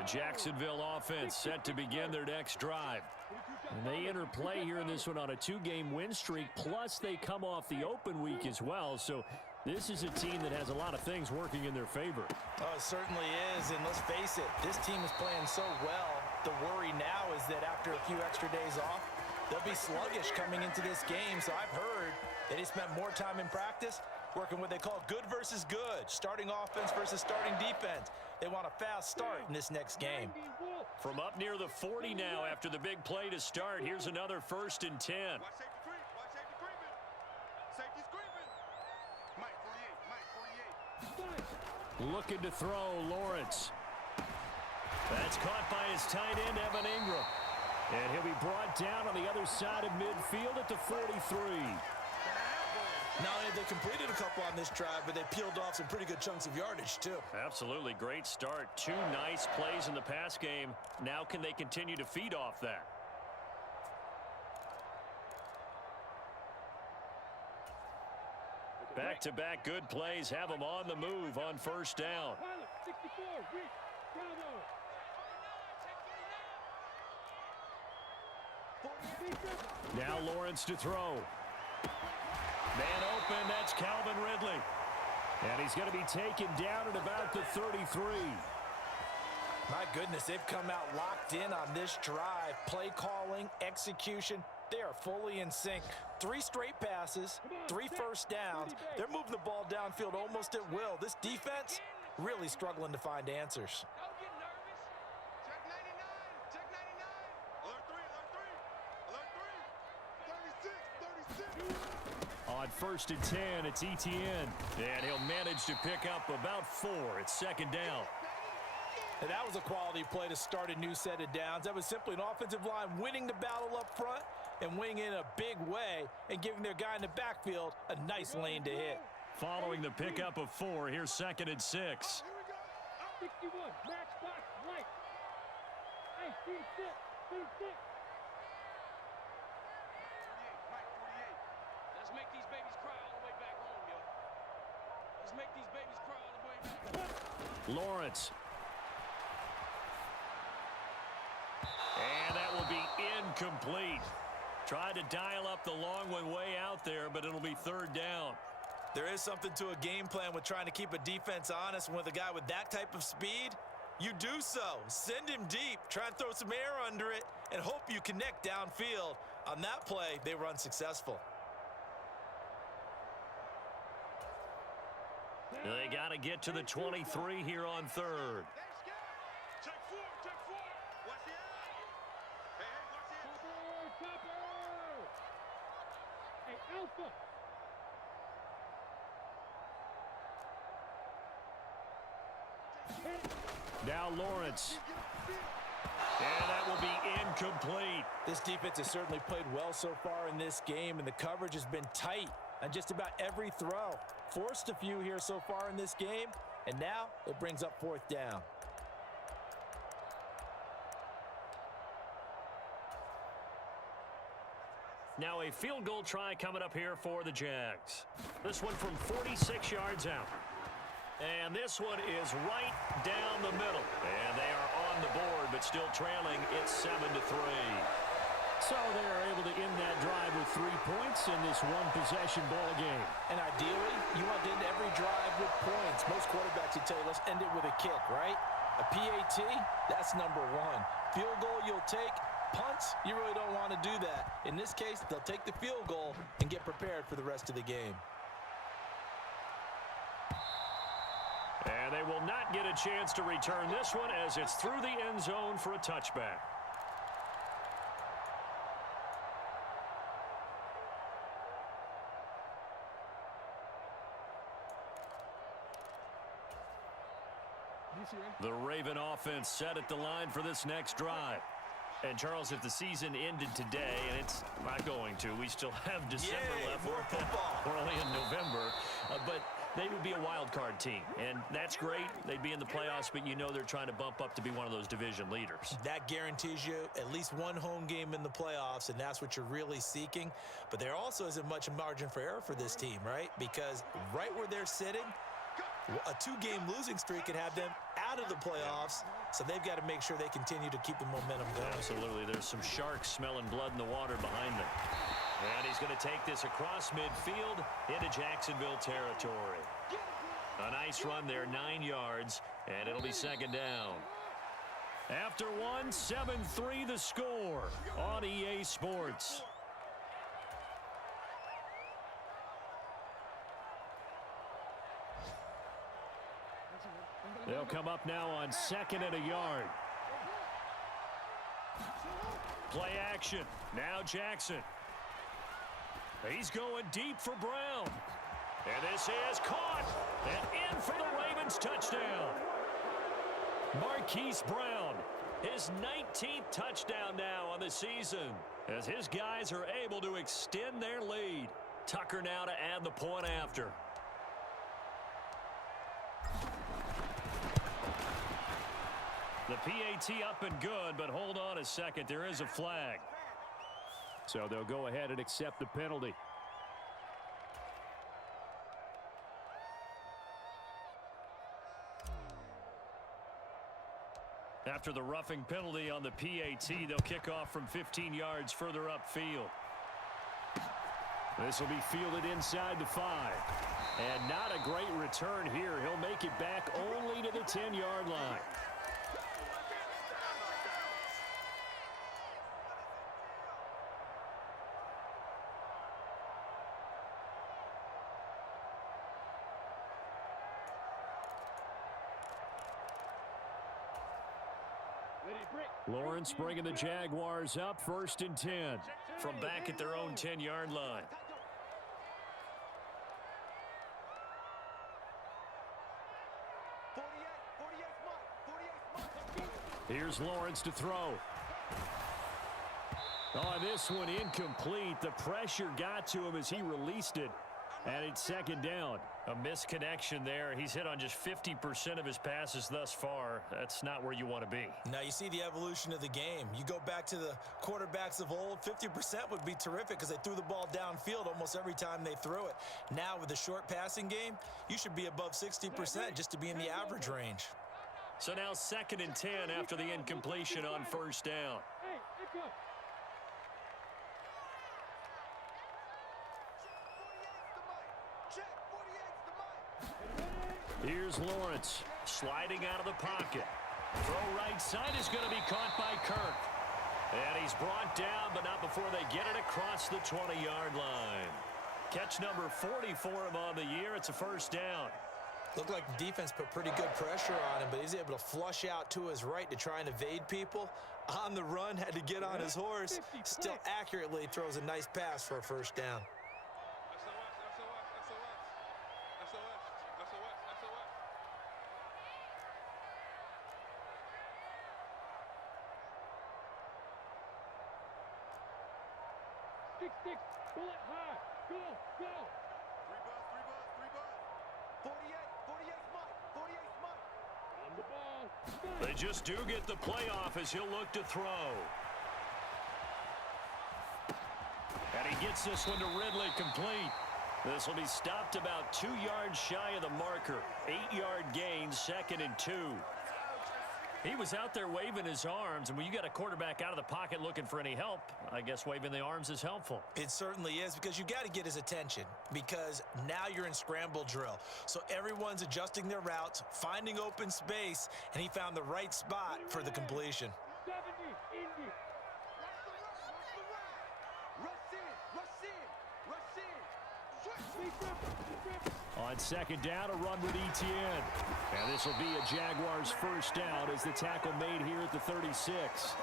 The Jacksonville offense set to begin their next drive. And they enter play here in this one on a 2-game win streak, plus they come off the open week as well. So this is a team that has a lot of things working in their favor. Oh, it certainly is, and let's face it, this team is playing so well. The worry now is that after a few extra days off, they'll be sluggish coming into this game. So I've heard that they spent more time in practice working what they call good versus good, starting offense versus starting defense. They want a fast start in this next game. From up near the 40 now after the big play to start, here's another 1st and 10. Looking to throw, Lawrence. That's caught by his tight end, Evan Ingram. And he'll be brought down on the other side of midfield at the 43. Not only have they completed a couple on this drive, but they peeled off some pretty good chunks of yardage, too. Absolutely. Great start. 2 nice plays in the pass game. Now can they continue to feed off that? Back-to-back good plays have them on the move on 1st down. Now Lawrence to throw. Man open, that's Calvin Ridley. And he's going to be taken down at about the 33. My goodness, they've come out locked in on this drive. Play calling, execution, they are fully in sync. 3 straight passes, 3 first downs. They're moving the ball downfield almost at will. This defense really struggling to find answers. On 1st and 10, it's Etienne. And he'll manage to pick up about 4. It's 2nd down. And that was a quality play to start a new set of downs. That was simply an offensive line winning the battle up front and winning in a big way and giving their guy in the backfield a nice lane to hit. Following the pickup of 4, here's 2nd and 6. 61, match box right. Hey, team 6, team 6. Let's make these babies cry all the way back home, yo. Let's make these babies cry all the way back home. Lawrence. And that will be incomplete. Tried to dial up the long one way out there, but it'll be 3rd down. There is something to a game plan with trying to keep a defense honest. And with a guy with that type of speed, you do so. Send him deep. Try and throw some air under it and hope you connect downfield. On that play, they were unsuccessful. They got to get to the 23 here on 3rd. Check 4, check 4. Watch the eye. Hey, watch it. Hey, Alpha. Now Lawrence. And that will be incomplete. This defense has certainly played well so far in this game, and the coverage has been tight on just about every throw. Forced a few here so far in this game, and now it brings up 4th down. Now a field goal try coming up here for the Jags. This one from 46 yards out. And this one is right down the middle. And they are on the board, but still trailing. It's 7-3. So they are able to end that drive with 3 points in this one-possession ball game. And ideally, you want to end every drive with points. Most quarterbacks would tell you, let's end it with a kick, right? A PAT, that's number 1. Field goal you'll take. Punts, you really don't want to do that. In this case, they'll take the field goal and get prepared for the rest of the game. And they will not get a chance to return this one as it's through the end zone for a touchback. The Raven offense set at the line for this next drive. And, Charles, if the season ended today, and it's not going to, we still have December left. We're only in November. But they would be a wild card team, and that's great. They'd be in the playoffs, but you know they're trying to bump up to be one of those division leaders. That guarantees you at least one home game in the playoffs, and that's what you're really seeking. But there also isn't much margin for error for this team, right? Because right where they're sitting, A 2-game losing streak could have them out of the playoffs, so they've got to make sure they continue to keep the momentum going. Absolutely. There's some sharks smelling blood in the water behind them. And he's going to take this across midfield into Jacksonville territory. A nice run there, 9 yards, and it'll be second down. After one, 7-3 the score on EA Sports. They'll come up now on 2nd and a yard. Play action. Now Jackson. He's going deep for Brown. And this is caught. And in for the Ravens touchdown. Marquise Brown, his 19th touchdown now on the season, as his guys are able to extend their lead. Tucker now to add the point after. The PAT up and good, but hold on a second. There is a flag. So they'll go ahead and accept the penalty. After the roughing penalty on the PAT, they'll kick off from 15 yards further upfield. This will be fielded inside the 5. And not a great return here. He'll make it back only to the 10-yard line. Lawrence bringing the Jaguars up, 1st and 10 from back at their own 10-yard line. Here's Lawrence to throw. Oh, this one incomplete. The pressure got to him as he released it, and it's 2nd down. A misconnection there. He's hit on just 50% of his passes thus far. That's not where you want to be. Now you see the evolution of the game. You go back to the quarterbacks of old, 50% would be terrific because they threw the ball downfield almost every time they threw it. Now with the short passing game, you should be above 60% just to be in the average range. So now 2nd and 10 after the incompletion on 1st down. Here's Lawrence sliding out of the pocket. Throw right side is going to be caught by Kirk. And he's brought down, but not before they get it across the 20-yard line. Catch number 40 for him on the year. It's a 1st down. Looked like the defense put pretty good pressure on him, but he's able to flush out to his right to try and evade people. On the run, had to get on his horse. Still accurately throws a nice pass for a 1st down. Six, pull it high. Go, go. 48 Mike. On the ball. They just do get the playoff as he'll look to throw. And he gets this one to Ridley complete. This will be stopped about 2 yards shy of the marker. 8-yard gain, 2nd and 2. He was out there waving his arms, and when you got a quarterback out of the pocket looking for any help, I guess waving the arms is helpful. It certainly is, because you got to get his attention, because now you're in scramble drill. So everyone's adjusting their routes, finding open space, and he found the right spot for the completion. 70, Indy. On 2nd down, a run with Etienne. And this will be a Jaguars 1st down as the tackle made here at the 36.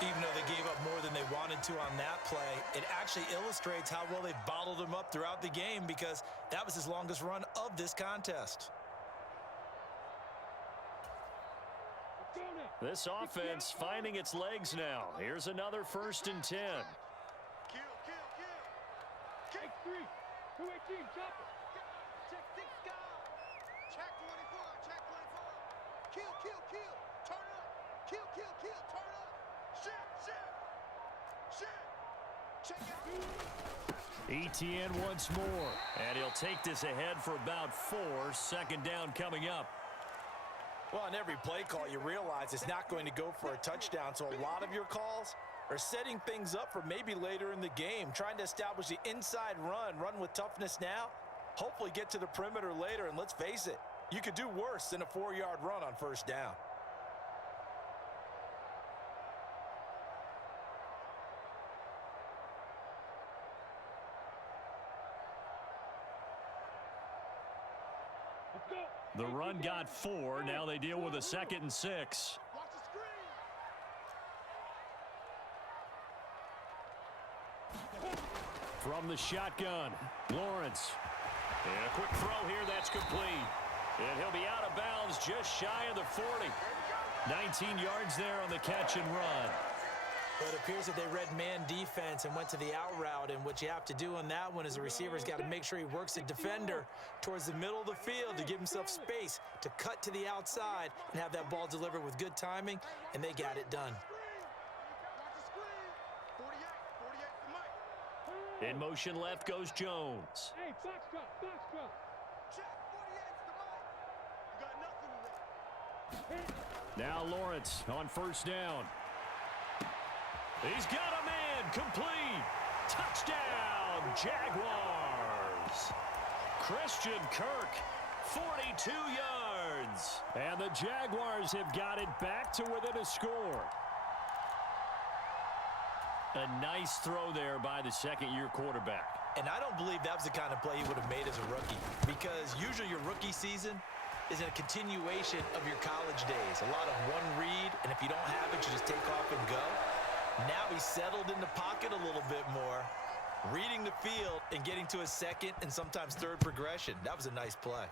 Even though they gave up more than they wanted to on that play, it actually illustrates how well they've bottled him up throughout the game, because that was his longest run of this contest. This offense finding its legs now. Here's another 1st and 10. Take 3. 218, chop it. Check 6 guys. Check 24. Check 24. Kill. Turn up. Kill. Turn up. Shit. Check it. ETN once more. And he'll take this ahead for about 4. Second down coming up. Well, on every play call, you realize it's not going to go for a touchdown, so a lot of your calls are setting things up for maybe later in the game, trying to establish the inside run with toughness now, hopefully get to the perimeter later, and let's face it, you could do worse than a 4-yard run on first down. The run got 4. Now they deal with a 2nd and 6. Watch the screen. From the shotgun, Lawrence. And a quick throw here, that's complete. And he'll be out of bounds just shy of the 40. 19 yards there on the catch and run. But it appears that they read man defense and went to the out route, and what you have to do on that one is the receiver's got to make sure he works the defender towards the middle of the field to give himself space to cut to the outside and have that ball delivered with good timing, and they got it done. Watch the screen. 48 to Mike. In motion left goes Jones. Hey, box drop, box drop. Check 48 to Mike. You got nothing to do. Now Lawrence on first down. He's got a man, complete. Touchdown, Jaguars. Christian Kirk, 42 yards. And the Jaguars have got it back to within a score. A nice throw there by the second-year quarterback. And I don't believe that was the kind of play he would have made as a rookie, because usually your rookie season is a continuation of your college days. A lot of one read, and if you don't have it, you just take off and go. Now he's settled in the pocket a little bit more, reading the field and getting to his second and sometimes third progression. That was a nice play.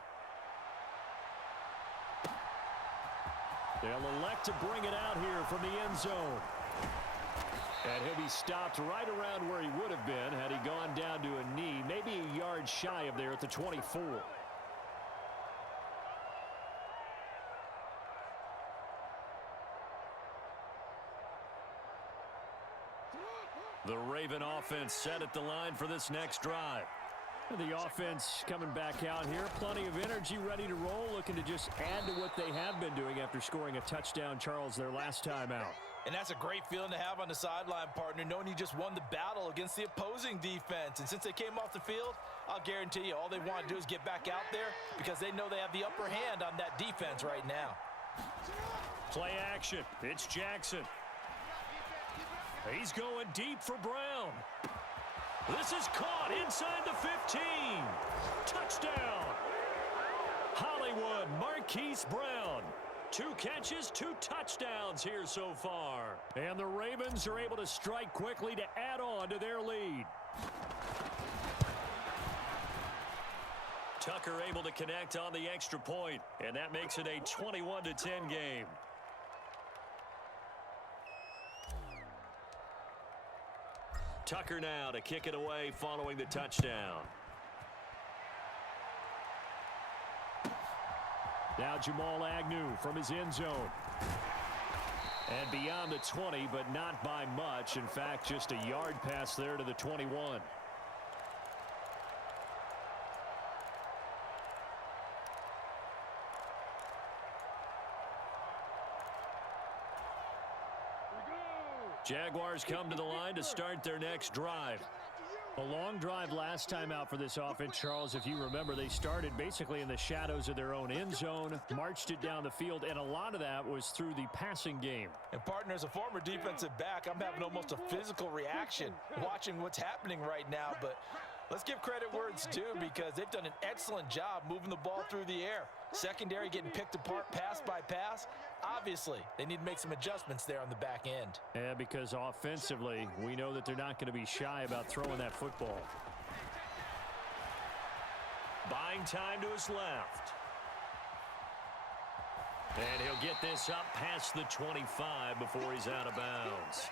They'll elect to bring it out here from the end zone. And he'll be stopped right around where he would have been had he gone down to a knee, maybe a yard shy of there at the 24. The Raven offense set at the line for this next drive. The offense coming back out here. Plenty of energy, ready to roll, looking to just add to what they have been doing after scoring a touchdown, Charles, their last time out. And that's a great feeling to have on the sideline, partner, knowing you just won the battle against the opposing defense. And since they came off the field, I'll guarantee you all they want to do is get back out there because they know they have the upper hand on that defense right now. Play action. It's Jackson. He's going deep for Brown. This is caught inside the 15. Touchdown. Hollywood Marquise Brown. 2 catches, 2 touchdowns here so far. And the Ravens are able to strike quickly to add on to their lead. Tucker able to connect on the extra point, and that makes it a 21-10 game. Tucker now to kick it away following the touchdown. Now Jamal Agnew from his end zone. And beyond the 20, but not by much. In fact, just a yard pass there to the 21. Jaguars come to the line to start their next drive. A long drive last time out for this offense, Charles. If you remember, they started basically in the shadows of their own end zone, marched it down the field, and a lot of that was through the passing game. And partner, as a former defensive back, I'm having almost a physical reaction watching what's happening right now. But let's give credit where it's due because they've done an excellent job moving the ball through the air. Secondary getting picked apart pass by pass. Obviously, they need to make some adjustments there on the back end. Yeah, because offensively, we know that they're not going to be shy about throwing that football. Buying time to his left. And he'll get this up past the 25 before he's out of bounds.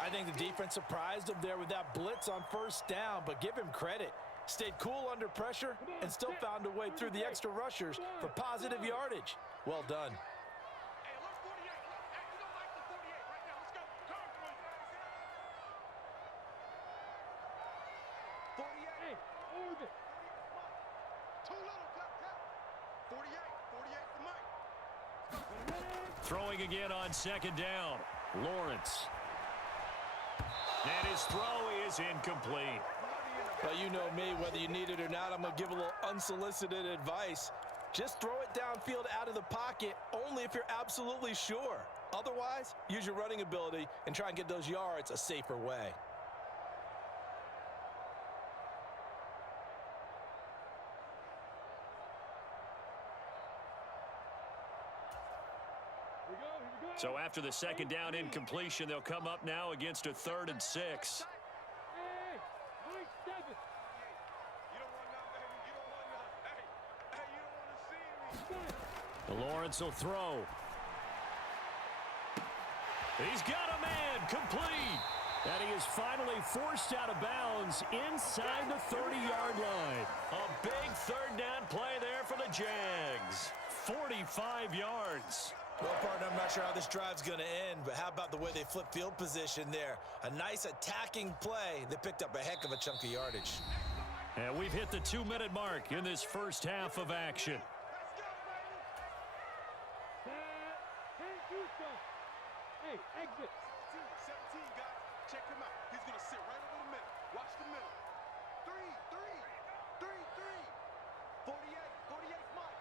I think the defense surprised him there with that blitz on first down, but give him credit. Stayed cool under pressure and still found a way through the extra rushers for positive yardage. Well done. Hey, orbit. Too little, cut. 48 for Mike. Throwing again on second down. Lawrence. And his throw is incomplete. Well, you know me, whether you need it or not, I'm going to give a little unsolicited advice. Just throw it downfield out of the pocket only if you're absolutely sure. Otherwise, use your running ability and try and get those yards a safer way. Here we go. So after the second down incompletion, they'll come up now against a 3rd and 6. Hey, Mike 7. You don't want none, baby. You don't want none. Hey, you don't want to see me. Lawrence will throw. He's got a man, complete. And he is finally forced out of bounds inside the 30-yard line. A big 3rd down play there for the Jags. 45 yards. Well, partner, I'm not sure how this drive's going to end, but how about the way they flip field position there? A nice attacking play. They picked up a heck of a chunk of yardage. And we've hit the 2-minute mark in this first half of action. Hey, exit. 17, guys. Check him out. He's going to sit right over the middle. Watch the middle. 3. 48, Mike.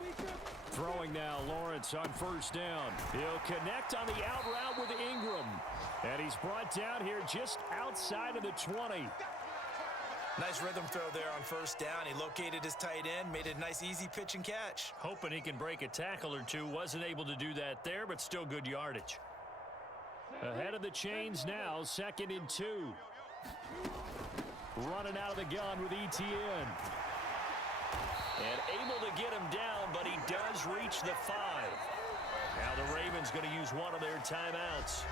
48. Throwing now, Lawrence on first down. He'll connect on the out route with Ingram. And he's brought down here just outside of the 20. Nice rhythm throw there on first down. He located his tight end, made it a nice easy pitch and catch. Hoping he can break a tackle or two. Wasn't able to do that there, but still good yardage. Ahead of the chains now, 2nd and 2. Running out of the gun with ETN. And able to get him down, but he does reach the 5. Now the Ravens going to use one of their timeouts.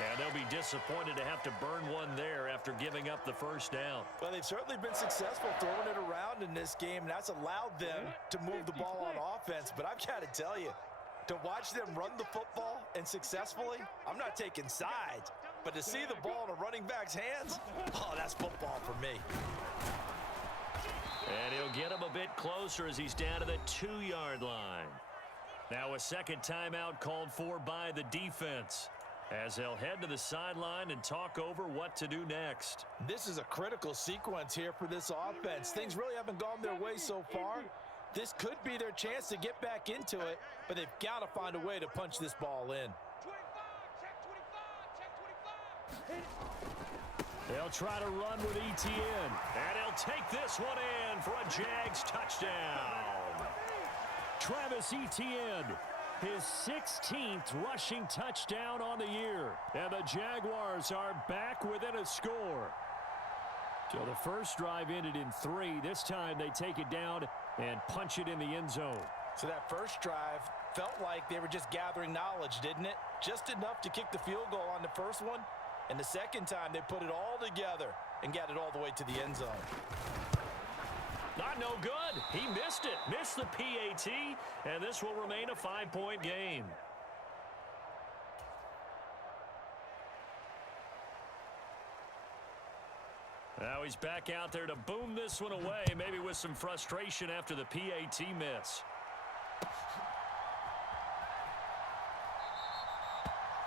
And they'll be disappointed to have to burn one there after giving up the first down. Well, they've certainly been successful throwing it around in this game, and that's allowed them to move the ball on offense. But I've got to tell you, to watch them run the football and successfully, I'm not taking sides, but to see the ball in a running back's hands, oh, that's football for me. And he'll get him a bit closer as he's down to the 2-yard line. Now a second timeout called for by the defense, as they'll head to the sideline and talk over what to do next. This is a critical sequence here for this offense. Things really haven't gone their way so far. This could be their chance to get back into it, but they've got to find a way to punch this ball in. 25, check 25. They'll try to run with ETN, and he'll take this one in for a Jags touchdown. Travis Etienne, his 16th rushing touchdown on the year. And the Jaguars are back within a score. So the first drive ended in 3. This time they take it down and punch it in the end zone. So that first drive felt like they were just gathering knowledge, didn't it? Just enough to kick the field goal on the first one. And the second time they put it all together and got it all the way to the end zone. Not no good. He missed it. Missed the PAT. And this will remain a 5-point game. Now he's back out there to boom this one away, maybe with some frustration after the PAT miss.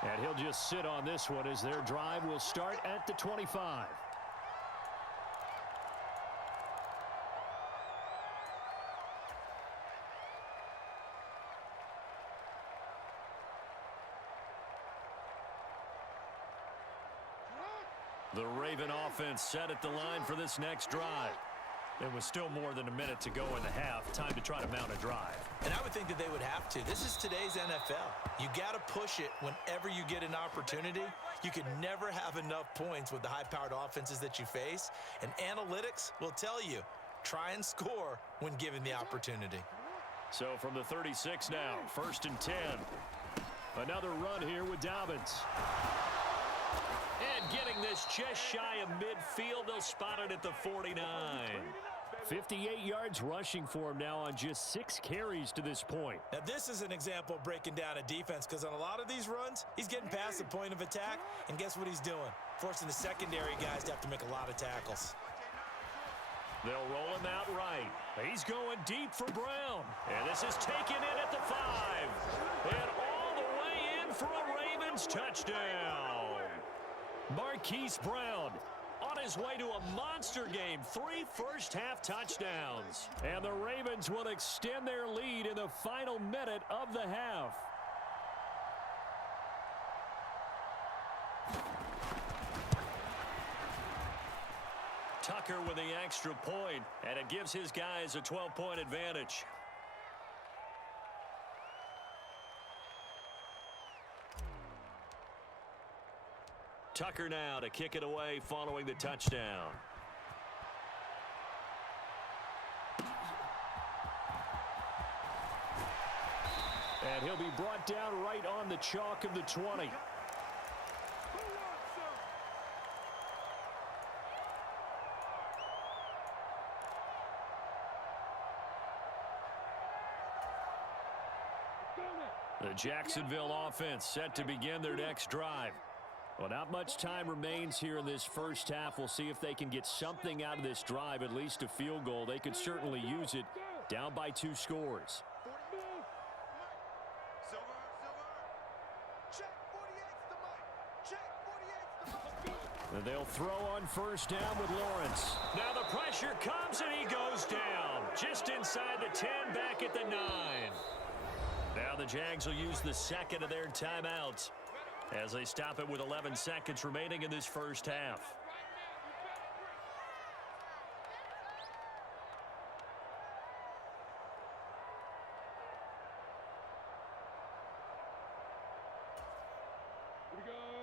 And he'll just sit on this one as their drive will start at the 25. The Raven offense set at the line for this next drive. There was still more than a minute to go in the half. Time to try to mount a drive. And I would think that they would have to. This is today's NFL. You got to push it whenever you get an opportunity. You can never have enough points with the high-powered offenses that you face. And analytics will tell you, try and score when given the opportunity. So from the 36 now, 1st and 10. Another run here with Dobbins. And getting this just shy of midfield, they'll spot it at the 49. 58 yards rushing for him now on just 6 carries to this point. Now this is an example of breaking down a defense, because on a lot of these runs, he's getting past the point of attack, and guess what he's doing? Forcing the secondary guys to have to make a lot of tackles. They'll roll him out right. He's going deep for Brown. And this is taken in at the 5. And all the way in for a Ravens touchdown. Marquise Brown on his way to a monster game. 3 first-half touchdowns. And the Ravens will extend their lead in the final minute of the half. Tucker with the extra point, and it gives his guys a 12-point advantage. Tucker now to kick it away following the touchdown. And he'll be brought down right on the chalk of the 20. The Jacksonville offense set to begin their next drive. Well, not much time remains here in this first half. We'll see if they can get something out of this drive, at least a field goal. They could certainly use it, down by 2 scores. And they'll throw on first down with Lawrence. Now the pressure comes and he goes down. Just inside the 10, back at the 9. Now the Jags will use the second of their timeouts as they stop it with 11 seconds remaining in this first half.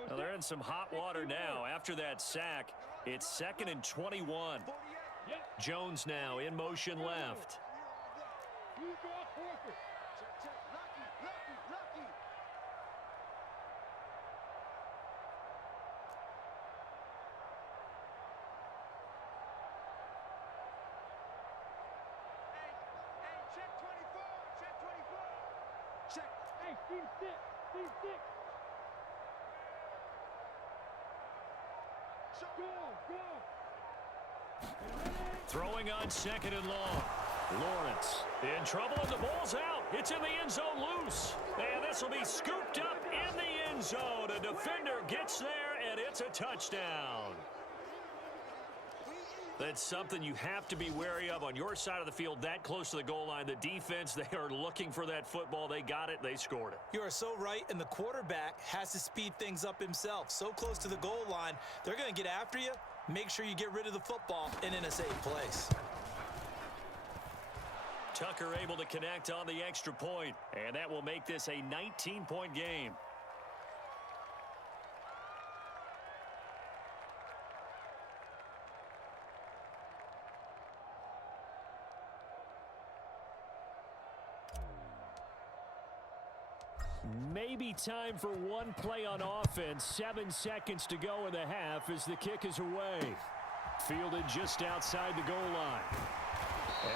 Well, they're in some hot water now. After that sack, it's 2nd and 21. Jones now in motion left. Throwing on 2nd and long. Lawrence in trouble and the ball's out. It's in the end zone loose. And this will be scooped up in the end zone. A defender gets there and it's a touchdown. That's something you have to be wary of on your side of the field that close to the goal line. The defense, they are looking for that football. They got it. They scored it. You are so right, and the quarterback has to speed things up himself. So close to the goal line, they're going to get after you. Make sure you get rid of the football and in a safe place. Tucker able to connect on the extra point, and that will make this a 19-point game. Maybe time for one play on offense. 7 seconds to go in the half as the kick is away. Fielded just outside the goal line.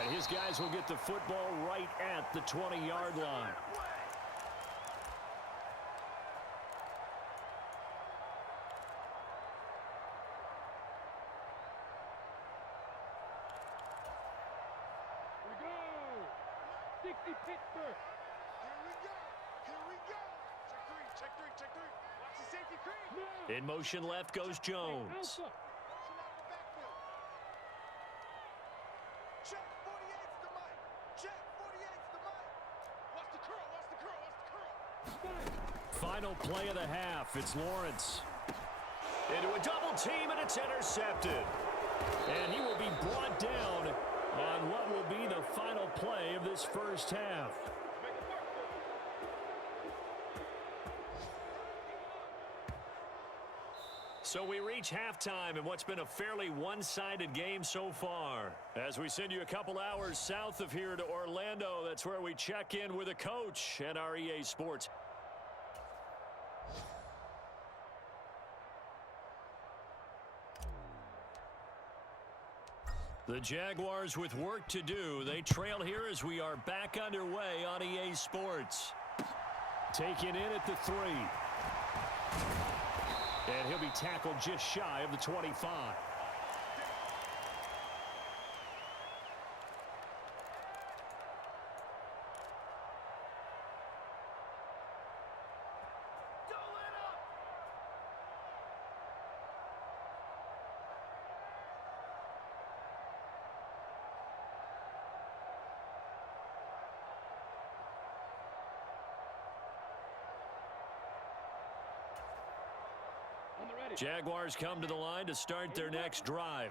And his guys will get the football right at the 20-yard line. Here we go. 60 Pittsburgh. In motion left goes Jones. Final play of the half. It's Lawrence. Into a double team, and it's intercepted. And he will be brought down on what will be the final play of this first half. So we reach halftime in what's been a fairly one-sided game so far. As we send you a couple hours south of here to Orlando, that's where we check in with a coach at our EA Sports. The Jaguars with work to do. They trail here as we are back underway on EA Sports. Taken in at the 3. And he'll be tackled just shy of the 25. Jaguars come to the line to start their next drive.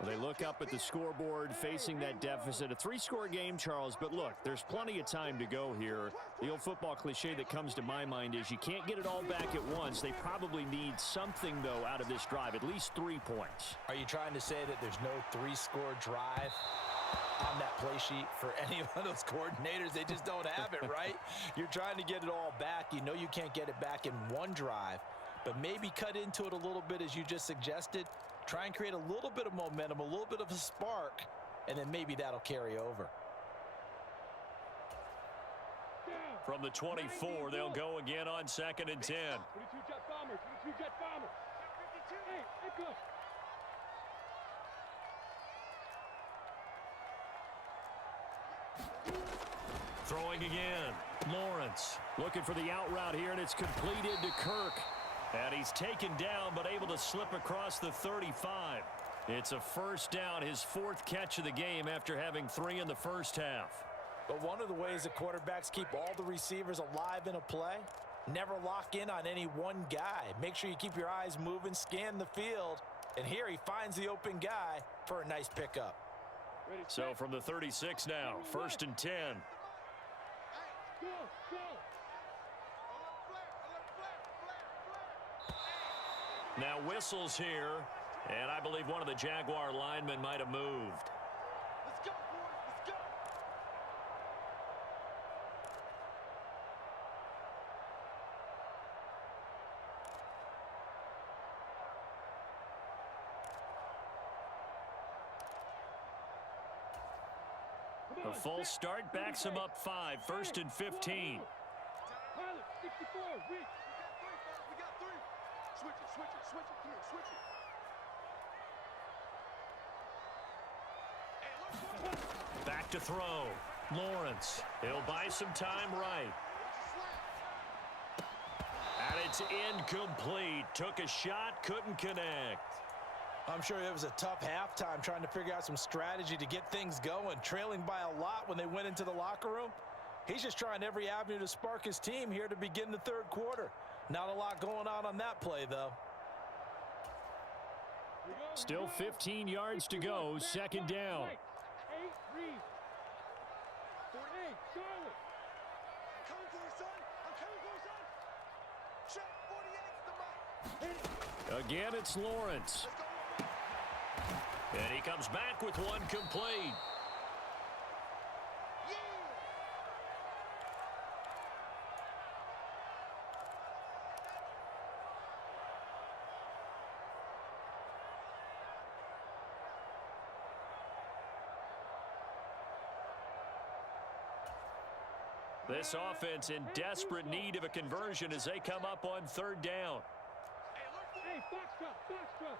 Well, they look up at the scoreboard facing that deficit. A three-score game, Charles, but look, there's plenty of time to go here. The old football cliche that comes to my mind is you can't get it all back at once. They probably need something, though, out of this drive, at least 3 points. Are you trying to say that there's no three-score drive on that play sheet for any one of those coordinators? They just don't have it, right? You're trying to get it all back. You know you can't get it back in one drive, but maybe cut into it a little bit as you just suggested. Try and create a little bit of momentum, a little bit of a spark, and then maybe that'll carry over. From the 24, they'll go again on 2nd and 10. 22 jet bombers, 22 jet bombers. Hey, echo. Throwing again. Lawrence looking for the out route here, and it's completed to Kirk. And he's taken down, but able to slip across the 35. It's a first down, his 4th catch of the game after having 3 in the first half. But one of the ways that quarterbacks keep all the receivers alive in a play, never lock in on any one guy. Make sure you keep your eyes moving, scan the field, and here he finds the open guy for a nice pickup. So from the 36 now, 1st and 10. Go, go. Now whistles here, and I believe one of the Jaguar linemen might have moved. Let's go, boys. Let's go. A false start backs him up 5, 1st and 15. Pilot, 64, reach. We got 3. Switch it, switch it, switch it. Come here, switch it. Back to throw. Lawrence. He'll buy some time right. And it's incomplete. Took a shot, couldn't connect. I'm sure it was a tough halftime trying to figure out some strategy to get things going, trailing by a lot when they went into the locker room. He's just trying every avenue to spark his team here to begin the 3rd quarter. Not a lot going on that play, though. Still 15 yards to go, 2nd down. 8, read. 48, Charlotte. I'm coming for you, son. I'm coming for you, son. Check 48's the mark. Again, it's Lawrence. And he comes back with one complete. This offense in desperate need of a conversion as they come up on 3rd down. Hey, foxtrot.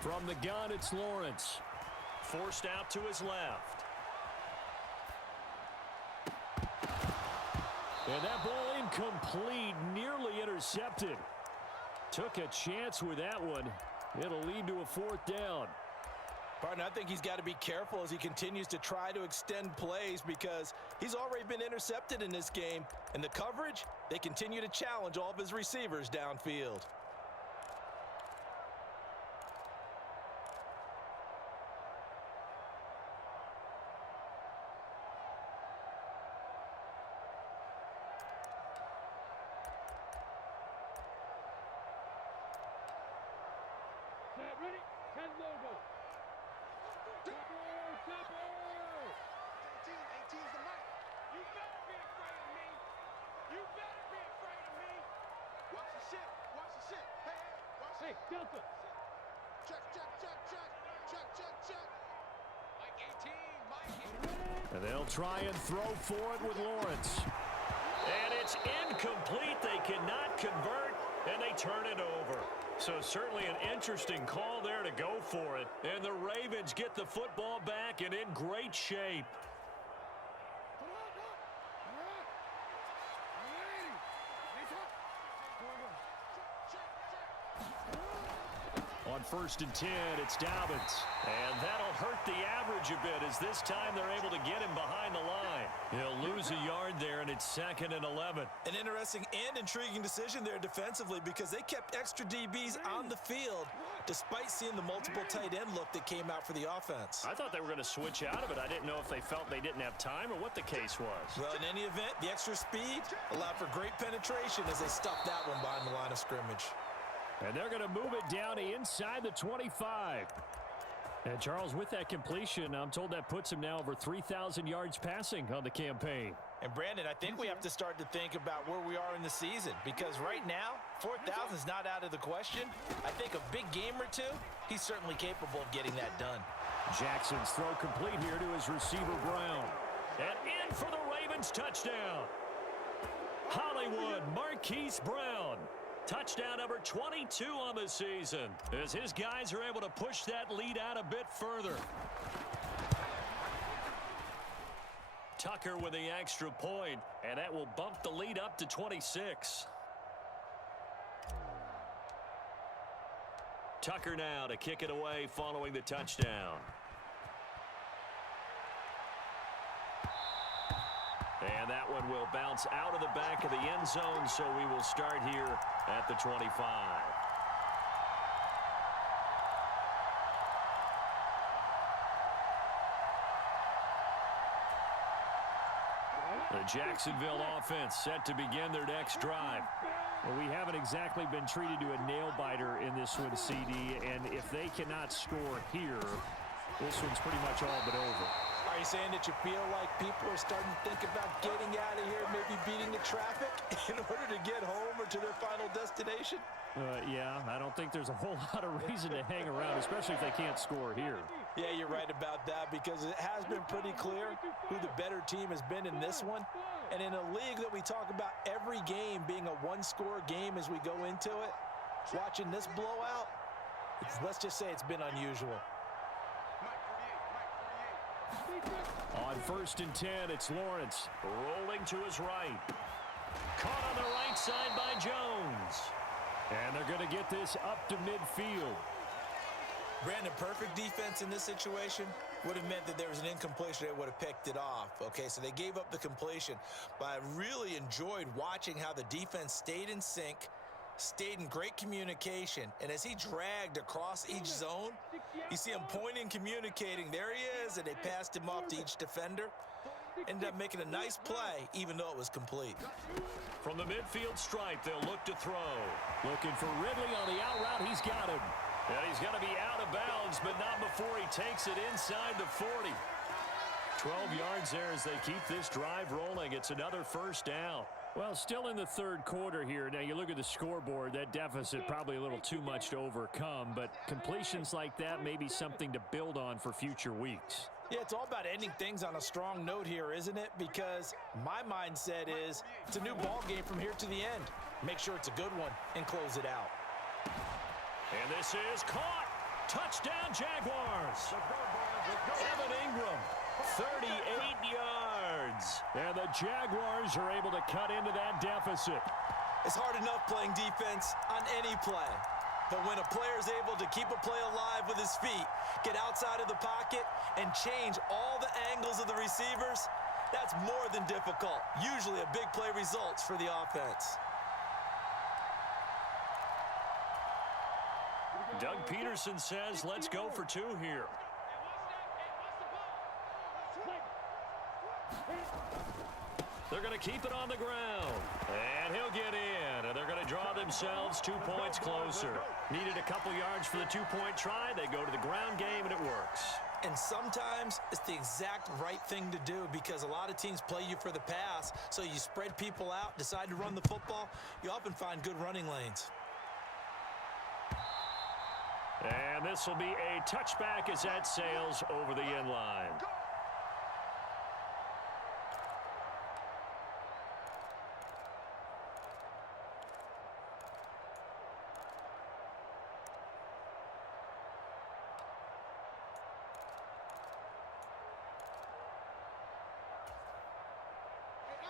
From the gun, it's Lawrence. Forced out to his left. And that ball incomplete, nearly intercepted. Took a chance with that one. It'll lead to a 4th down. Partner, I think he's got to be careful as he continues to try to extend plays because he's already been intercepted in this game. And the coverage, they continue to challenge all of his receivers downfield. Set, ready, 10 logo. Topper. 18's the mark. You better be afraid of me. You better be afraid of me. Watch the shit. Watch the shit. Hey, watch Hey, Delta. Check. Mike 18, Mike 18. And they'll try and throw for it with Lawrence. And it's incomplete. They cannot convert, and they turn it over. So certainly an interesting call there to go for it. And the Ravens get the football back and in great shape. On on 1st and 10. It's Dobbins. And that'll hurt the average a bit as this time they're able to get him behind the line. He'll lose a yard there, and it's 2nd and 11. An interesting and intriguing decision there defensively because they kept extra DBs on the field despite seeing the multiple tight end look that came out for the offense. I thought they were going to switch out of it. I didn't know if they felt they didn't have time or what the case was. Well, in any event, the extra speed allowed for great penetration as they stuffed that one behind the line of scrimmage. And they're going to move it down to inside the 25. And Charles, with that completion, I'm told that puts him now over 3,000 yards passing on the campaign. And Brandon, I think we have to start to think about where we are in the season because right now, 4,000 is not out of the question. I think a big game or two, he's certainly capable of getting that done. Jackson's throw complete here to his receiver, Brown. And in for the Ravens touchdown. Hollywood Marquise Brown. Touchdown number 22 on the season as his guys are able to push that lead out a bit further. Tucker with the extra point, and that will bump the lead up to 26. Tucker now to kick it away following the touchdown. And that one will bounce out of the back of the end zone, so we will start here at the 25. The Jacksonville offense set to begin their next drive. Well, we haven't exactly been treated to a nail-biter in this one, CD, and if they cannot score here, this one's pretty much all but over. Are you saying that you feel like people are starting to think about getting out of here, maybe beating the traffic in order to get home or to their final destination? Yeah, I don't think there's a whole lot of reason to hang around, especially if they can't score here. Yeah, you're right about that because it has been pretty clear who the better team has been in this one. And in a league that we talk about every game being a one-score game as we go into it, watching this blowout, let's just say it's been unusual. On 1st and 10, it's Lawrence rolling to his right. Caught on the right side by Jones. And they're going to get this up to midfield. Brandon, perfect defense in this situation would have meant that there was an incompletion. They would have picked it off. Okay, so they gave up the completion. But I really enjoyed watching how the defense stayed in sync, stayed in great communication. And as he dragged across each zone, you see him pointing, communicating. There he is, and they passed him off to each defender. Ended up making a nice play, even though it was complete. From the midfield stripe, they'll look to throw. Looking for Ridley on the out route. He's got him. And he's going to be out of bounds, but not before he takes it inside the 40. 12 yards there as they keep this drive rolling. It's another first down. Well, still in the third quarter here. Now, you look at the scoreboard, that deficit probably a little too much to overcome, but completions like that may be something to build on for future weeks. Yeah, it's all about ending things on a strong note here, isn't it? Because my mindset is it's a new ball game from here to the end. Make sure it's a good one and close it out. And this is caught. Touchdown, Jaguars. Evan Ingram, 38 yards. And the Jaguars are able to cut into that deficit. It's hard enough playing defense on any play. But when a player is able to keep a play alive with his feet, get outside of the pocket, and change all the angles of the receivers, that's more than difficult. Usually a big play results for the offense. Doug Peterson says, let's go for two here. They're going to keep it on the ground. And he'll get in. And they're going to draw themselves 2 points closer. Needed a couple yards for the two-point try. They go to the ground game, and it works. And sometimes it's the exact right thing to do because a lot of teams play you for the pass. So you spread people out, decide to run the football. You often find good running lanes. And this will be a touchback as that sails over the end line.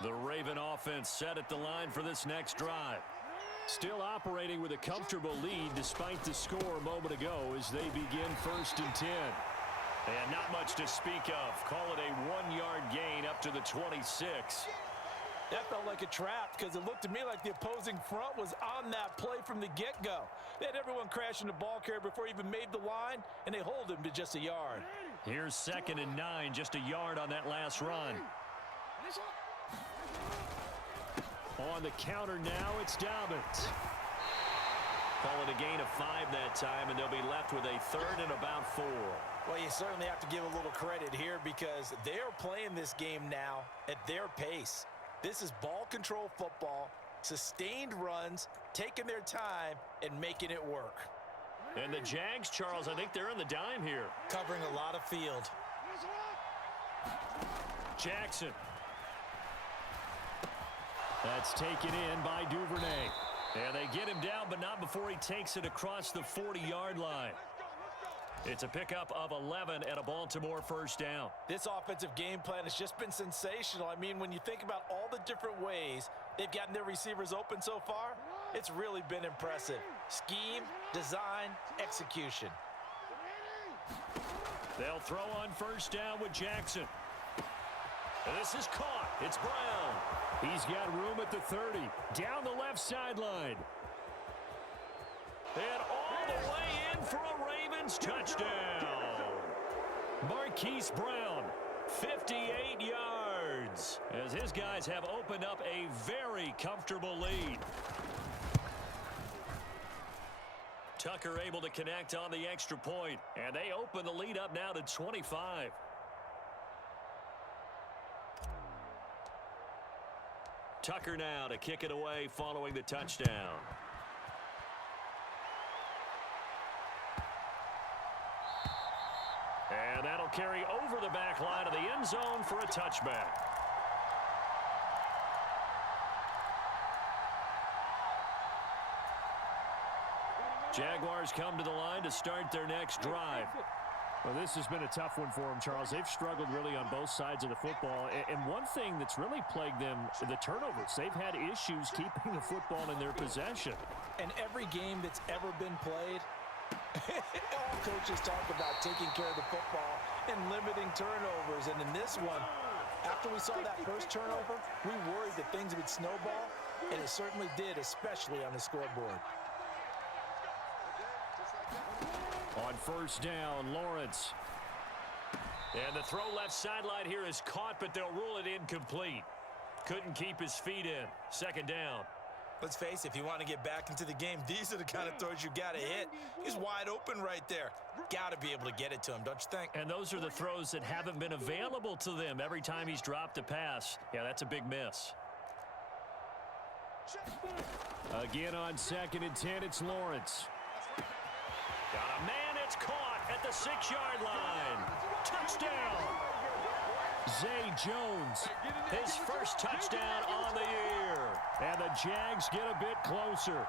The Raven offense set at the line for this next drive. Still operating with a comfortable lead despite the score a moment ago as they begin 1st and 10. And not much to speak of. Call it a 1-yard gain up to the 26. That felt like a trap because it looked to me like the opposing front was on that play from the get-go. They had everyone crashing the ball carrier before he even made the line, and they hold him to just a yard. Here's 2nd and 9, just a yard on that last run. On the counter now, it's Dobbins. Call it a gain of 5 that time, and they'll be left with a 3rd and about 4. Well, you certainly have to give a little credit here because they're playing this game now at their pace. This is ball control football, sustained runs, taking their time, and making it work. And the Jags, Charles, I think they're on the dime here. Covering a lot of field. Jackson. That's taken in by Duvernay. And they get him down, but not before he takes it across the 40-yard line. It's a pickup of 11 and a Baltimore 1st down. This offensive game plan has just been sensational. I mean, when you think about all the different ways they've gotten their receivers open so far, it's really been impressive. Scheme, design, execution. They'll throw on 1st down with Jackson. And this is caught. It's Brown. He's got room at the 30. Down the left sideline. And all the way in for a Ravens touchdown. Marquise Brown, 58 yards, as his guys have opened up a very comfortable lead. Tucker able to connect on the extra point, and they open the lead up now to 25. Tucker now to kick it away following the touchdown. And that'll carry over the back line of the end zone for a touchback. Jaguars come to the line to start their next drive. Well, this has been a tough one for them, Charles. They've struggled really on both sides of the football. And one thing that's really plagued them, the turnovers. They've had issues keeping the football in their possession. And every game that's ever been played, all coaches talk about taking care of the football and limiting turnovers. And in this one, after we saw that first turnover, we worried that things would snowball, and it certainly did, especially on the scoreboard. On 1st down, Lawrence. And the throw left sideline here is caught, but they'll rule it incomplete. Couldn't keep his feet in. 2nd down. Let's face it, if you want to get back into the game, these are the kind of throws you got to hit. He's wide open right there. Got to be able to get it to him, don't you think? And those are the throws that haven't been available to them every time he's dropped a pass. Yeah, that's a big miss. Again on 2nd and 10, it's Lawrence. Got a man, it's caught at the 6-yard line. Touchdown! Zay Jones, his first touchdown on the year. And the Jags get a bit closer.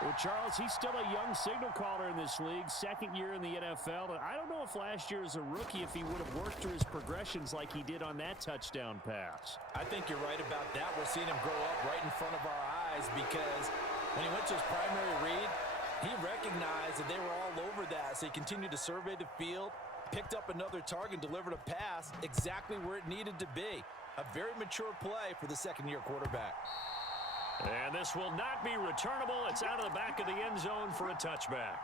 Well, Charles, he's still a young signal caller in this league, 2nd year in the NFL. And I don't know if last year as a rookie, if he would have worked through his progressions like he did on that touchdown pass. I think you're right about that. We're seeing him grow up right in front of our eyes because when he went to his primary read, he recognized that they were all over that. So he continued to survey the field, picked up another target, delivered a pass exactly where it needed to be. A very mature play for the 2nd-year quarterback. And this will not be returnable. It's out of the back of the end zone for a touchback.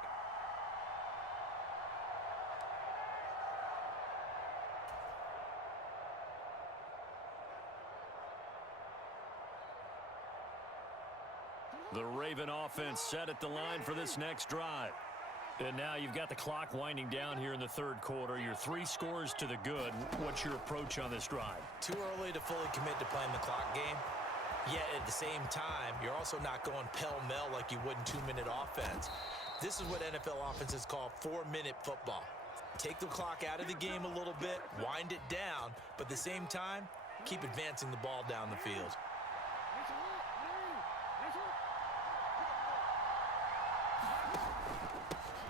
The Raven offense set at the line for this next drive. And now you've got the clock winding down here in the 3rd quarter. You're 3 scores to the good. What's your approach on this drive? Too early to fully commit to playing the clock game. Yet at the same time, you're also not going pell-mell like you would in 2-minute offense. This is what NFL offenses call 4-minute football. Take the clock out of the game a little bit, wind it down, but at the same time, keep advancing the ball down the field.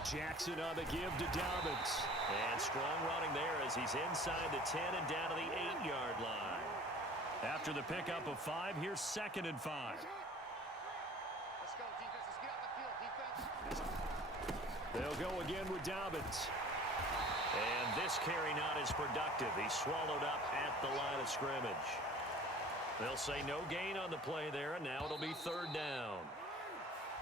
Jackson on the give to Dobbins. And strong running there as he's inside the 10 and down to the 8-yard line. After the pickup of 5, here's 2nd and 5. Let's go, defense. Let's get out the field, defense. They'll go again with Dobbins. And this carry not as productive. He's swallowed up at the line of scrimmage. They'll say no gain on the play there, and now it'll be 3rd down.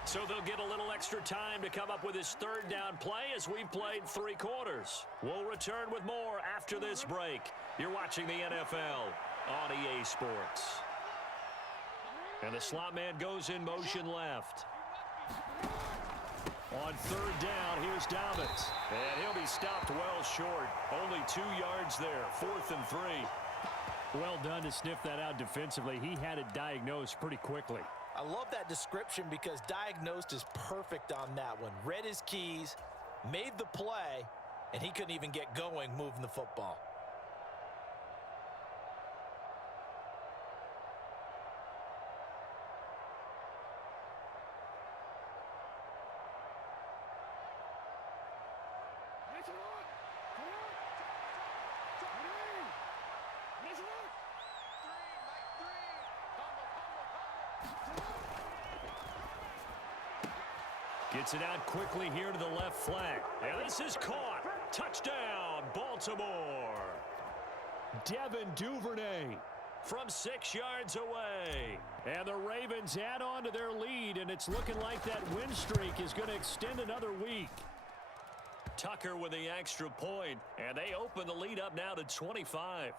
So they'll get a little extra time to come up with his 3rd down play as we've played 3 quarters. We'll return with more after this break. You're watching the NFL on EA Sports. And the slot man goes in motion left. On 3rd down, here's Dobbins. And he'll be stopped well short. Only 2 yards there. 4th and 3. Well done to sniff that out defensively. He had it diagnosed pretty quickly. I love that description because diagnosed is perfect on that one. Read his keys, made the play, and he couldn't even get going moving the football. Gets it out quickly here to the left flank. And this is caught. Touchdown, Baltimore. Devin Duvernay from 6 yards away. And the Ravens add on to their lead, and it's looking like that win streak is going to extend another week. Tucker with the extra point, and they open the lead up now to 25.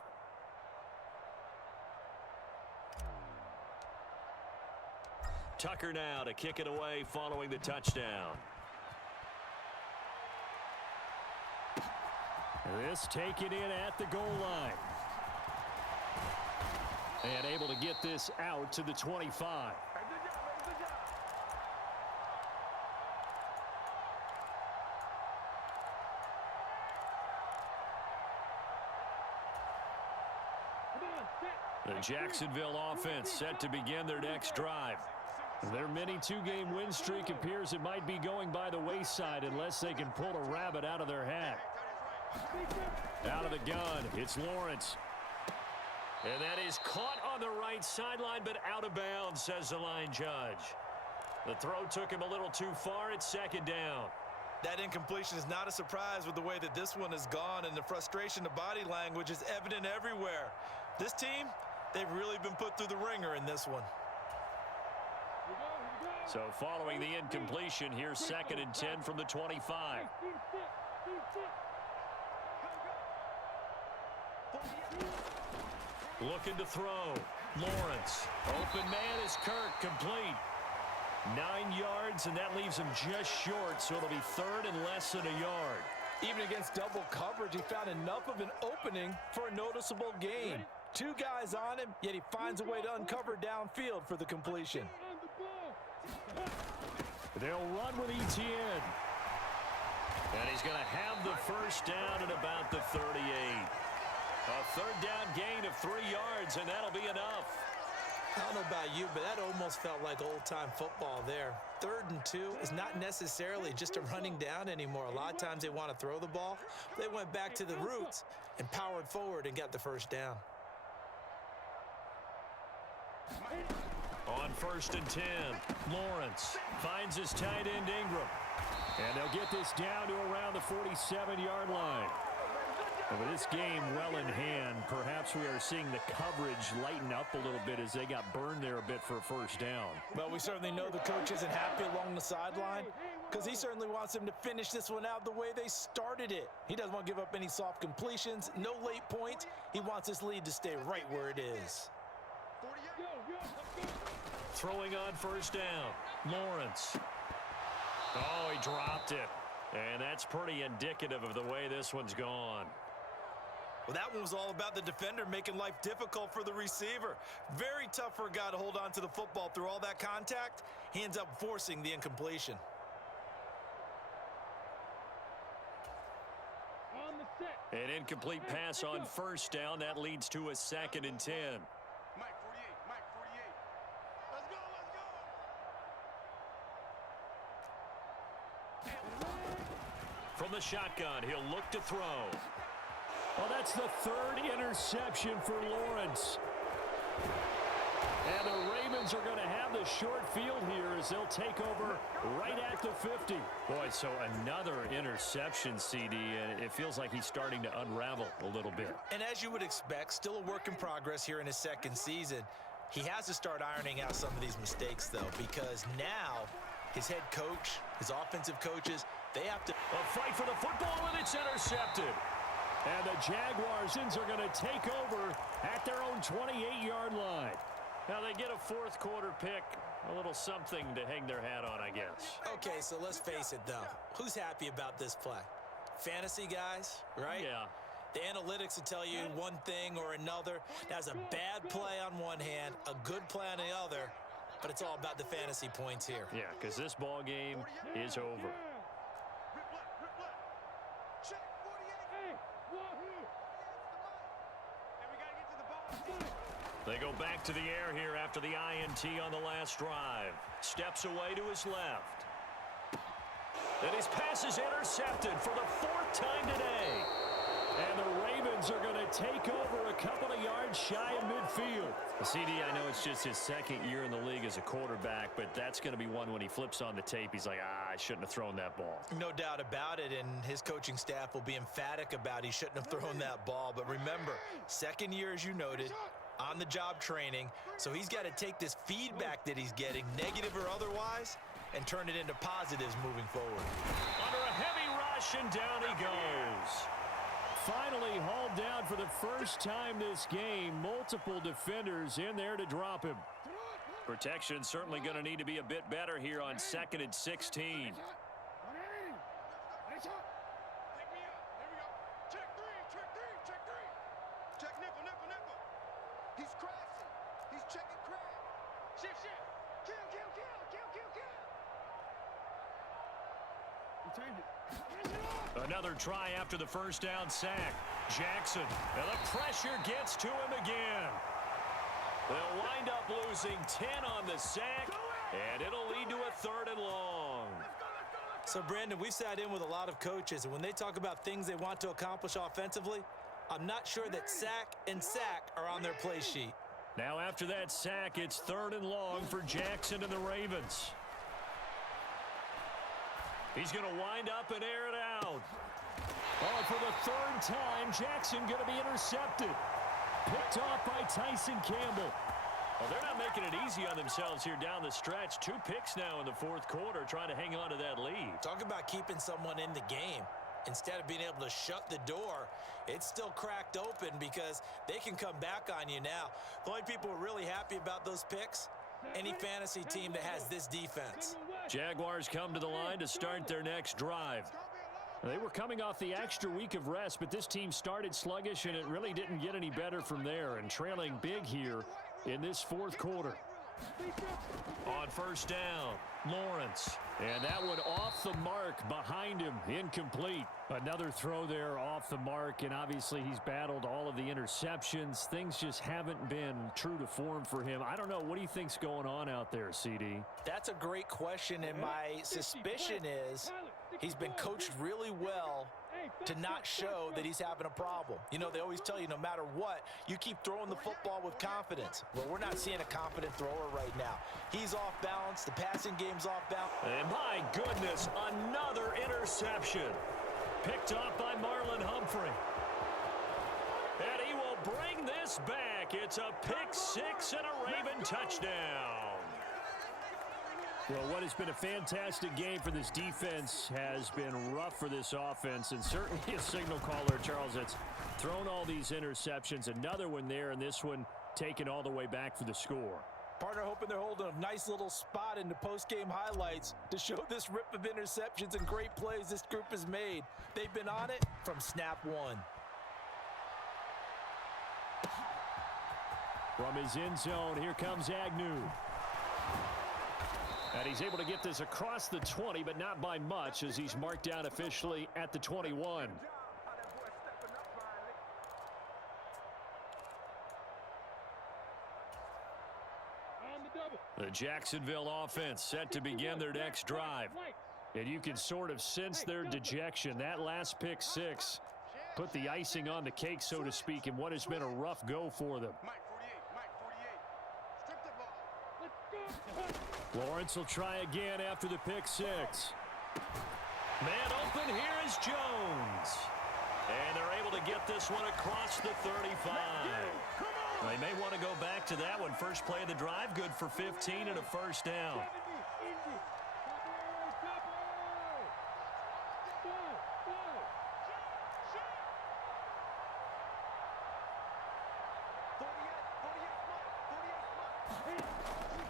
Tucker now to kick it away following the touchdown. This taken in at the goal line. And able to get this out to the 25. The Jacksonville offense set to begin their next drive. Their mini 2-game win streak appears it might be going by the wayside unless they can pull a rabbit out of their hat. Out of the gun, it's Lawrence. And that is caught on the right sideline, but out of bounds, says the line judge. The throw took him a little too far. It's 2nd down. That incompletion is not a surprise with the way that this one has gone, and the frustration of body language is evident everywhere. This team, they've really been put through the ringer in this one. So following the incompletion, here's 2nd and 10 from the 25. Looking to throw. Lawrence. Open man is Kirk. Complete. 9 yards, and that leaves him just short, so it'll be 3rd and less than a yard. Even against double coverage, he found enough of an opening for a noticeable gain. 2 guys on him, yet he finds a way to uncover downfield for the completion. They'll run with Etienne. And he's going to have the first down at about the 38. A 3rd down gain of 3 yards, and that'll be enough. I don't know about you, but that almost felt like old-time football there. 3rd and 2 is not necessarily just a running down anymore. A lot of times they want to throw the ball. They went back to the roots and powered forward and got the first down. On 1st and 10, Lawrence finds his tight end Ingram. And they'll get this down to around the 47-yard line. And with this game well in hand, perhaps we are seeing the coverage lighten up a little bit as they got burned there a bit for a first down. Well, we certainly know the coach isn't happy along the sideline because he certainly wants them to finish this one out the way they started it. He doesn't want to give up any soft completions, no late points. He wants this lead to stay right where it is. Throwing on 1st down, Lawrence. Oh, he dropped it. And that's pretty indicative of the way this one's gone. Well, that one was all about the defender making life difficult for the receiver. Very tough for a guy to hold on to the football through all that contact. He ends up forcing the incompletion. An incomplete pass on 1st down. That leads to a 2nd and 10. Mike 48, Mike 48. Let's go, let's go. From the shotgun, he'll look to throw. Well, that's the 3rd interception for Lawrence. And the Ravens are going to have the short field here as they'll take over right at the 50. Boy, so another interception, CD, and it feels like he's starting to unravel a little bit. And as you would expect, still a work in progress here in his second season. He has to start ironing out some of these mistakes, though, because now his head coach, his offensive coaches, they have to... A fight for the football, and it's intercepted. And the Jaguars are going to take over at their own 28-yard line. Now they get a fourth quarter pick, a little something to hang their hat on, I guess. Okay, so let's face it, though. Who's happy about this play? Fantasy guys, right? Yeah. The analytics will tell you one thing or another. That's a bad play on one hand, a good play on the other, but it's all about the fantasy points here. Yeah, because this ball game is over. Check 48. Wahoo! And we got to get to the ball. They go back to the air here after the INT on the last drive. Steps away to his left. And his pass is intercepted for the fourth time today. And the Ravens are going to take over a couple of yards shy of midfield. CD, I know it's just his second year in the league as a quarterback, but that's going to be one when he flips on the tape. He's like, I shouldn't have thrown that ball. No doubt about it, and his coaching staff will be emphatic about he shouldn't have thrown that ball. But remember, second year, as you noted, on-the-job training, so he's got to take this feedback that he's getting, negative or otherwise, and turn it into positives moving forward. Under a heavy rush, and down he goes. Finally hauled down for the first time this game. Multiple defenders in there to drop him. Protection certainly going to need to be a bit better here on 2nd and 16. Take me up. Here we go. Check three. Check nickel. He's crashing. He's checking crash. Shift. Kill. Returned it. Another try after the first down sack. Jackson, and the pressure gets to him again. They'll wind up losing 10 on the sack, and it'll lead to a 3rd and long. So, Brandon, we've sat in with a lot of coaches, and when they talk about things they want to accomplish offensively, I'm not sure that sack and sack are on their play sheet. Now after that sack, it's 3rd and long for Jackson and the Ravens. He's going to wind up and air it out. Oh, for the 3rd time, Jackson going to be intercepted. Picked off by Tyson Campbell. Well, they're not making it easy on themselves here down the stretch. 2 picks now in the 4th quarter, trying to hang on to that lead. Talk about keeping someone in the game. Instead of being able to shut the door, it's still cracked open because they can come back on you now. The only people who are really happy about those picks, any fantasy team that has this defense. Jaguars come to the line to start their next drive. They were coming off the extra week of rest, but this team started sluggish, and it really didn't get any better from there, and trailing big here in this 4th quarter. On first down, Lawrence. And that one off the mark behind him, incomplete. Another throw there off the mark, and obviously he's battled all of the interceptions. Things just haven't been true to form for him. I don't know. What do you think's going on out there, CD? That's a great question, and my suspicion is he's been coached really well to not show that he's having a problem. You know, they always tell you no matter what, you keep throwing the football with confidence. Well, we're not seeing a confident thrower right now. He's off balance. The passing game's off balance. And my goodness, another interception. Picked off by Marlon Humphrey. And he will bring this back. It's a pick-6 and a Raven touchdown. Well, what has been a fantastic game for this defense has been rough for this offense, and certainly a signal caller, Charles, that's thrown all these interceptions. Another one there, and this one taken all the way back for the score. Partner hoping they're holding a nice little spot in the post-game highlights to show this rip of interceptions and great plays this group has made. They've been on it from snap one. From his end zone, here comes Agnew. And he's able to get this across the 20, but not by much, as he's marked down officially at the 21. The Jacksonville offense set to begin their next drive. And you can sort of sense their dejection. That last pick-6 put the icing on the cake, so to speak, in what has been a rough go for them. Mike 48. Lawrence will try again after the pick six. Man open, here is Jones. And they're able to get this one across the 35. They may want to go back to that one. First play of the drive, good for 15 and a first down.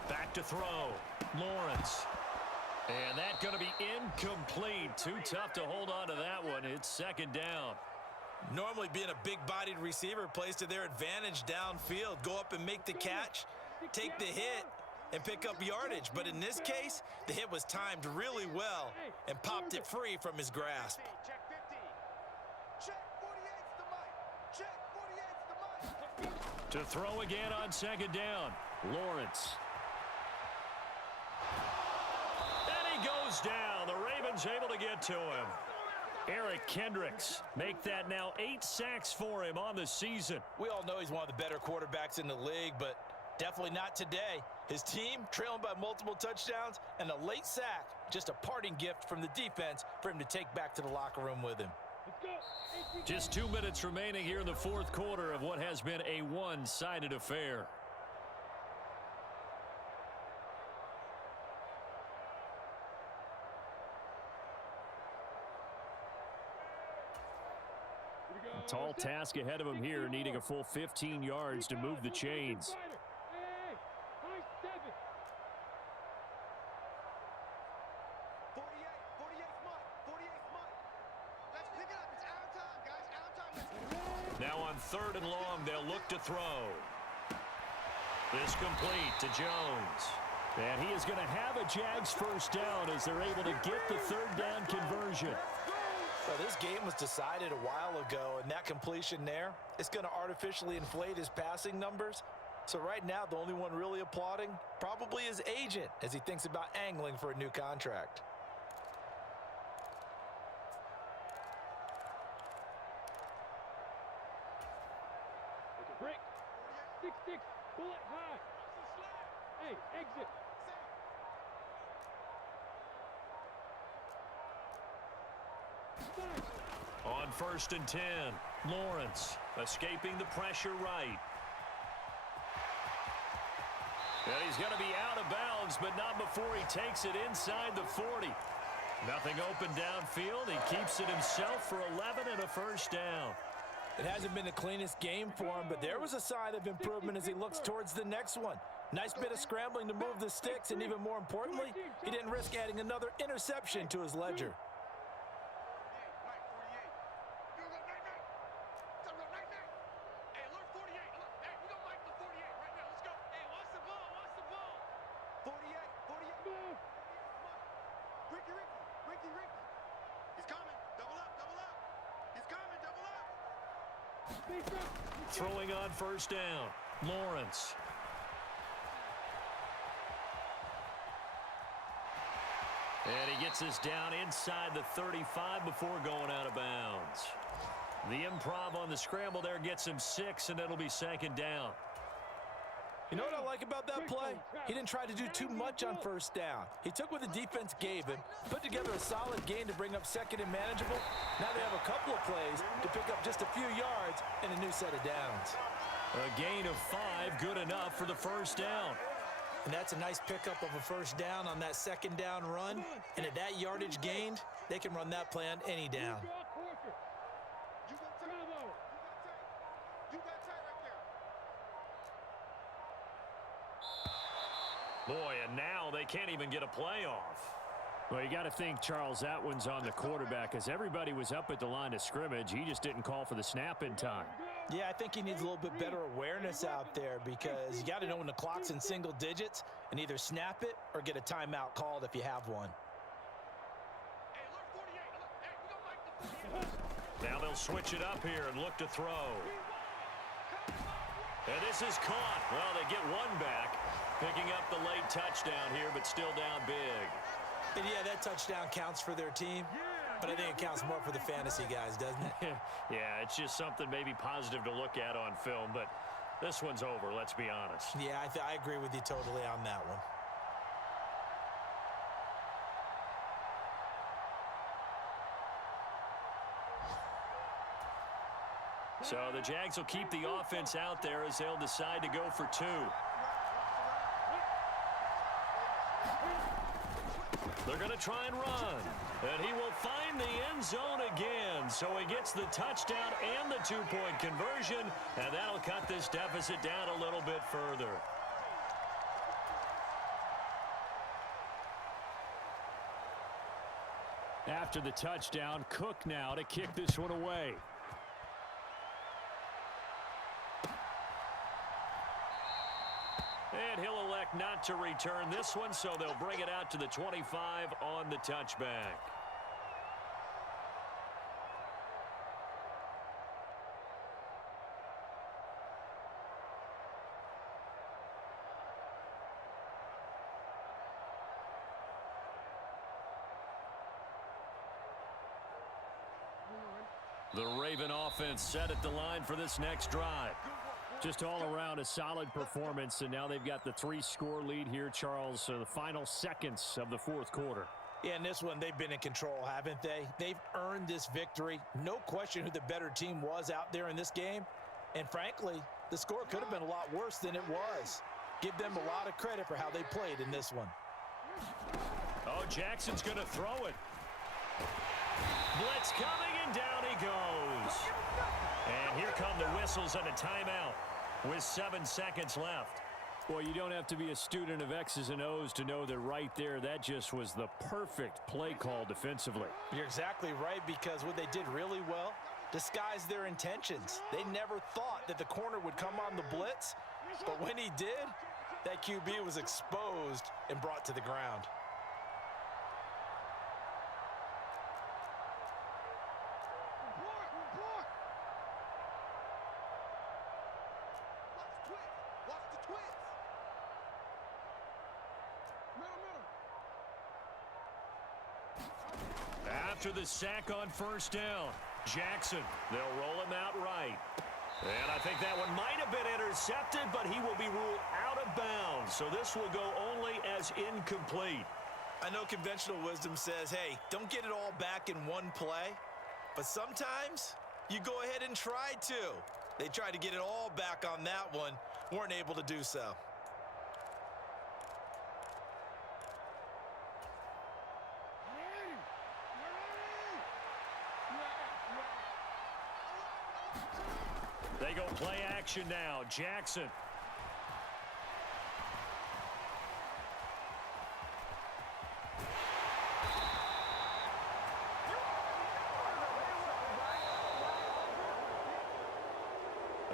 Back to throw. Lawrence. And that's going to be incomplete. Too tough to hold on to that one. It's second down. Normally being a big-bodied receiver plays to their advantage downfield. Go up and make the catch, take the hit, and pick up yardage. But in this case, the hit was timed really well and popped it free from his grasp. Check 50. Check 48's the mic. Check 48's the mic. To throw again on second down. Lawrence. And he goes down. The Ravens able to get to him. Eric Kendricks make that now 8 sacks for him on the season. We all know he's one of the better quarterbacks in the league, but definitely not today. His team trailing by multiple touchdowns and a late sack. Just a parting gift from the defense for him to take back to the locker room with him. Just 2 minutes remaining here in the fourth quarter of what has been a one-sided affair. Tall task ahead of him here, needing a full 15 yards to move the chains. Now on third and long, they'll look to throw. This complete to Jones. And he is going to have a Jags first down as they're able to get the third down conversion. Well, this game was decided a while ago, and that completion there is going to artificially inflate his passing numbers. So right now, the only one really applauding probably his agent as he thinks about angling for a new contract. Break. 6-6. Bullet high. Hey, exit. On first and 10, Lawrence escaping the pressure right. And he's going to be out of bounds, but not before he takes it inside the 40. Nothing open downfield. He keeps it himself for 11 and a first down. It hasn't been the cleanest game for him, but there was a sign of improvement as he looks towards the next one. Nice bit of scrambling to move the sticks, and even more importantly, he didn't risk adding another interception to his ledger. Throwing on first down, Lawrence. And he gets us down inside the 35 before going out of bounds. The improv on the scramble there gets him 6, and it'll be second down. You know what I like about that play? He didn't try to do too much on first down. He took what the defense gave him, put together a solid gain to bring up second and manageable. Now they have a couple of plays to pick up just a few yards and a new set of downs. A gain of 5, good enough for the first down. And that's a nice pickup of a first down on that second down run. And at that yardage gained, they can run that play on any down. Boy, and now they can't even get a play off. Well, you got to think, Charles, that one's on the quarterback, as everybody was up at the line of scrimmage. He just didn't call for the snap in time. Yeah, I think he needs a little bit better awareness out there, because you got to know when the clock's in single digits and either snap it or get a timeout called if you have one. Now they'll switch it up here and look to throw. And this is caught. Well, they get one back, picking up the late touchdown here, but still down big. And yeah, that touchdown counts for their team, but I think it counts more for the fantasy guys, doesn't it? Yeah, it's just something maybe positive to look at on film, but this one's over, let's be honest. Yeah, I agree with you totally on that one. So the Jags will keep the offense out there as they'll decide to go for 2. They're going to try and run. And he will find the end zone again. So he gets the touchdown and the 2-point conversion. And that'll cut this deficit down a little bit further. After the touchdown, Cook now to kick this one away. And he'll elect not to return this one, so they'll bring it out to the 25 on the touchback. The Raven offense set at the line for this next drive. Just all around a solid performance, and now they've got the 3-score lead here, Charles. So the final seconds of the 4th quarter. Yeah, in this one, they've been in control, haven't they? They've earned this victory. No question who the better team was out there in this game. And frankly, the score could have been a lot worse than it was. Give them a lot of credit for how they played in this one. Oh, Jackson's going to throw it. Blitz coming, and down he goes. And here come the whistles and a timeout with 7 seconds left. Well, you don't have to be a student of X's and O's to know that right there, that just was the perfect play call defensively. You're exactly right, because what they did really well, disguised their intentions. They never thought that the corner would come on the blitz, but when he did, that QB was exposed and brought to the ground. After the sack on 1st down, Jackson, they'll roll him out right. And I think that one might have been intercepted, but he will be ruled out of bounds. So this will go only as incomplete. I know conventional wisdom says, hey, don't get it all back in one play. But sometimes you go ahead and try to. They tried to get it all back on that one, weren't able to do so. They go play action now. Jackson.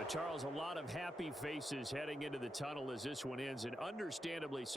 Charles, a lot of happy faces heading into the tunnel as this one ends, and understandably so.